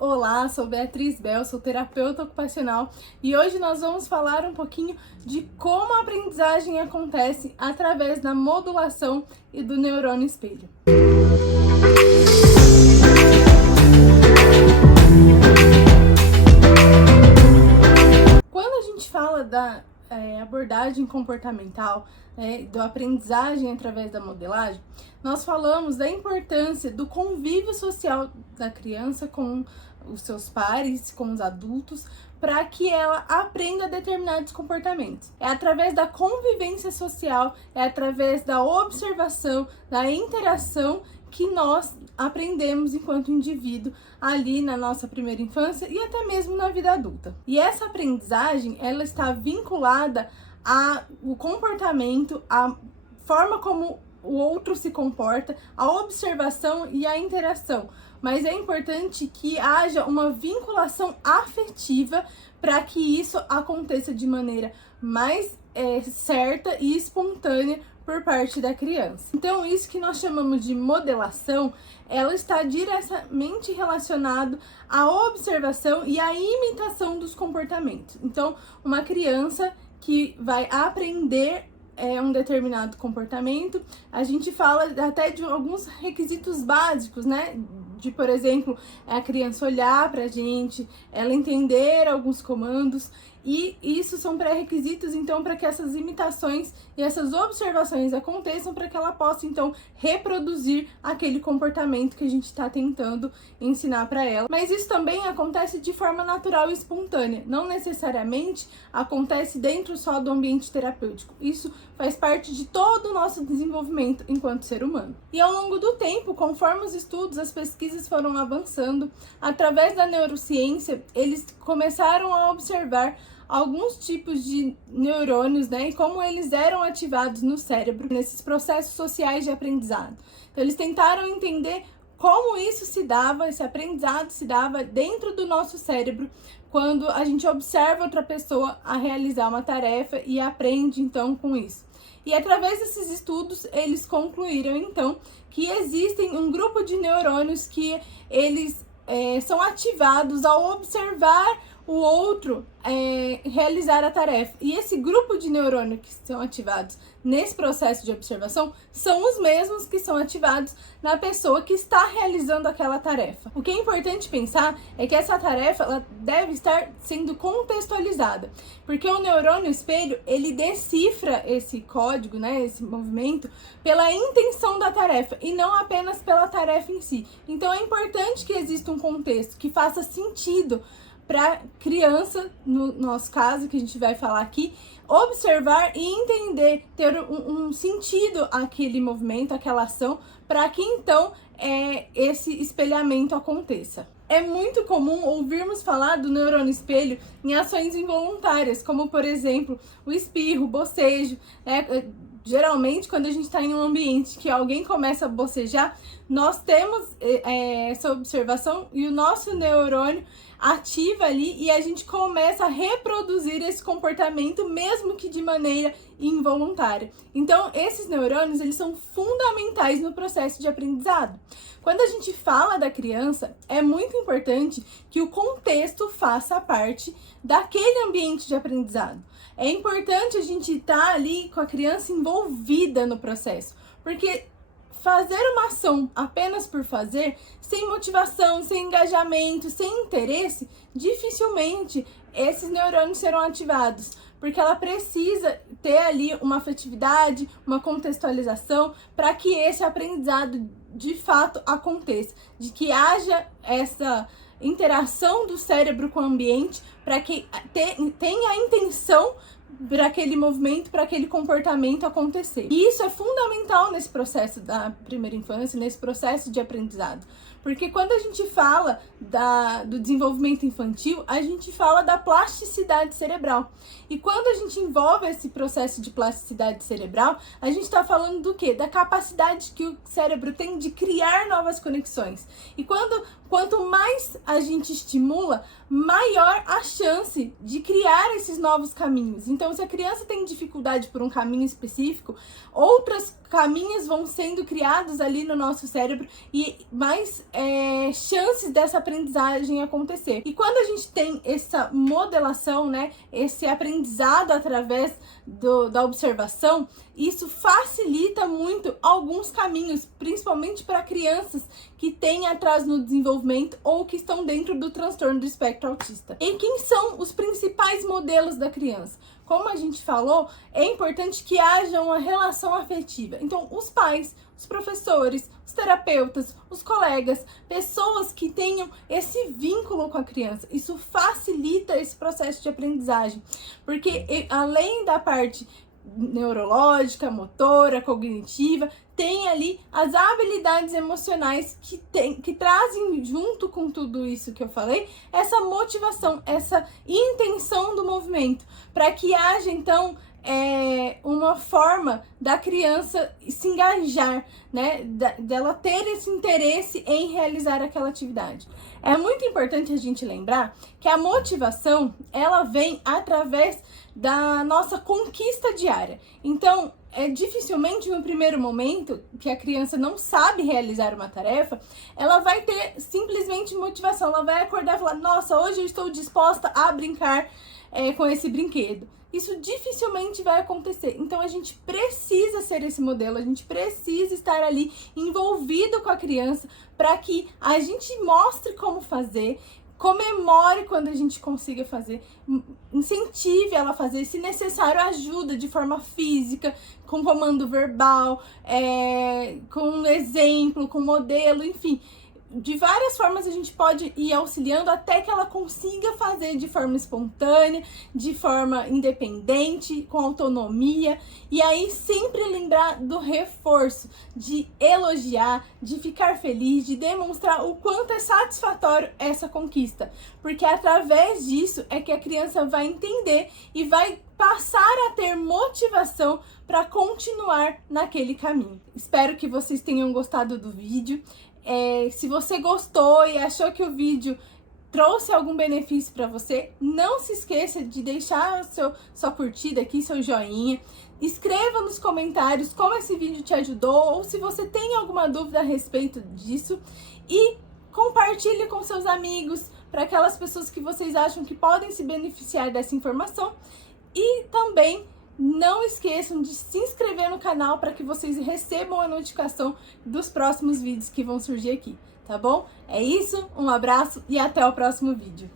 Olá, sou Beatriz Bel, sou terapeuta ocupacional e hoje nós vamos falar um pouquinho de como a aprendizagem acontece através da modulação e do neurônio espelho. Quando a gente fala da abordagem comportamental, da aprendizagem através da modelagem, nós falamos da importância do convívio social da criança com os seus pares, com os adultos, para que ela aprenda determinados comportamentos. É através da convivência social, é através da observação, da interação que nós aprendemos enquanto indivíduo ali na nossa primeira infância e até mesmo na vida adulta. E essa aprendizagem, ela está vinculada ao comportamento, à forma como o outro se comporta, a observação e a interação. Mas é importante que haja uma vinculação afetiva para que isso aconteça de maneira mais certa e espontânea por parte da criança. Então, isso que nós chamamos de modelação, ela está diretamente relacionado à observação e à imitação dos comportamentos. Então, uma criança que vai aprender um determinado comportamento, a gente fala até de alguns requisitos básicos, né? De, por exemplo, a criança olhar pra gente, ela entender alguns comandos, e isso são pré-requisitos, então, para que essas imitações e essas observações aconteçam, para que ela possa, então, reproduzir aquele comportamento que a gente está tentando ensinar para ela. Mas isso também acontece de forma natural e espontânea, não necessariamente acontece dentro só do ambiente terapêutico. Isso faz parte de todo o nosso desenvolvimento enquanto ser humano. E ao longo do tempo, conforme os estudos, as pesquisas foram avançando, através da neurociência, eles começaram a observar alguns tipos de neurônios, né, e como eles eram ativados no cérebro nesses processos sociais de aprendizado. Então, eles tentaram entender como isso se dava, esse aprendizado se dava dentro do nosso cérebro, quando a gente observa outra pessoa a realizar uma tarefa e aprende, então, com isso. E através desses estudos, eles concluíram, então, que existem um grupo de neurônios que eles são ativados ao observar o outro realizar a tarefa. E esse grupo de neurônios que são ativados nesse processo de observação são os mesmos que são ativados na pessoa que está realizando aquela tarefa. O que é importante pensar é que essa tarefa ela deve estar sendo contextualizada, porque o neurônio espelho, ele decifra esse código, né, esse movimento, pela intenção da tarefa e não apenas pela tarefa em si. Então é importante que exista um contexto que faça sentido para criança, no nosso caso, que a gente vai falar aqui, observar e entender, ter um sentido aquele movimento, aquela ação, para que então esse espelhamento aconteça. É muito comum ouvirmos falar do neurônio espelho em ações involuntárias, como por exemplo, o espirro, o bocejo, né? Geralmente, quando a gente está em um ambiente que alguém começa a bocejar, nós temos essa observação e o nosso neurônio ativa ali e a gente começa a reproduzir esse comportamento, mesmo que de maneira involuntária. Então, esses neurônios, eles são fundamentais no processo de aprendizado. Quando a gente fala da criança, é muito importante que o contexto faça parte daquele ambiente de aprendizado. É importante a gente estar ali com a criança envolvida no processo, porque fazer uma ação apenas por fazer, sem motivação, sem engajamento, sem interesse, dificilmente esses neurônios serão ativados, porque ela precisa ter ali uma afetividade, uma contextualização para que esse aprendizado de fato aconteça, de que haja essa interação do cérebro com o ambiente para que tenha a intenção para aquele movimento, para aquele comportamento acontecer. E isso é fundamental nesse processo da primeira infância, nesse processo de aprendizado. Porque quando a gente fala do desenvolvimento infantil, a gente fala da plasticidade cerebral. E quando a gente envolve esse processo de plasticidade cerebral, a gente está falando do quê? Da capacidade que o cérebro tem de criar novas conexões. E quanto mais a gente estimula, maior a chance de criar esses novos caminhos. Então, se a criança tem dificuldade por um caminho específico, outros caminhos vão sendo criados ali no nosso cérebro e mais chances dessa aprendizagem acontecer. E quando a gente tem essa modelação, né, esse aprendizado através da observação, isso facilita muito alguns caminhos, principalmente para crianças que têm atraso no desenvolvimento ou que estão dentro do transtorno do espectro autista. E quem são os principais modelos da criança? Como a gente falou, é importante que haja uma relação afetiva. Então, os pais, os professores, os terapeutas, os colegas, pessoas que tenham esse vínculo com a criança. Isso facilita esse processo de aprendizagem, porque além da parte neurológica, motora, cognitiva, tem ali as habilidades emocionais que trazem junto com tudo isso que eu falei, essa motivação, essa intenção do movimento, para que haja então uma forma da criança se engajar, né, dela ter esse interesse em realizar aquela atividade. É muito importante a gente lembrar que a motivação, ela vem através da nossa conquista diária. Então, dificilmente no primeiro momento que a criança não sabe realizar uma tarefa, ela vai ter simplesmente motivação, ela vai acordar e falar, nossa, hoje eu estou disposta a brincar com esse brinquedo. Isso dificilmente vai acontecer. Então, a gente precisa ser esse modelo, a gente precisa estar ali envolvido com a criança para que a gente mostre como fazer, comemore quando a gente consiga fazer, incentive ela a fazer, se necessário, ajuda de forma física, com comando verbal, com exemplo, com modelo, enfim. De várias formas a gente pode ir auxiliando até que ela consiga fazer de forma espontânea, de forma independente, com autonomia. E aí sempre lembrar do reforço, de elogiar, de ficar feliz, de demonstrar o quanto é satisfatório essa conquista. Porque através disso é que a criança vai entender e vai passar a ter motivação para continuar naquele caminho. Espero que vocês tenham gostado do vídeo. Se você gostou e achou que o vídeo trouxe algum benefício para você, não se esqueça de deixar sua curtida aqui, seu joinha. Escreva nos comentários como esse vídeo te ajudou ou se você tem alguma dúvida a respeito disso. E compartilhe com seus amigos, para aquelas pessoas que vocês acham que podem se beneficiar dessa informação. E também não esqueçam de se inscrever no canal para que vocês recebam a notificação dos próximos vídeos que vão surgir aqui, tá bom? É isso, um abraço e até o próximo vídeo.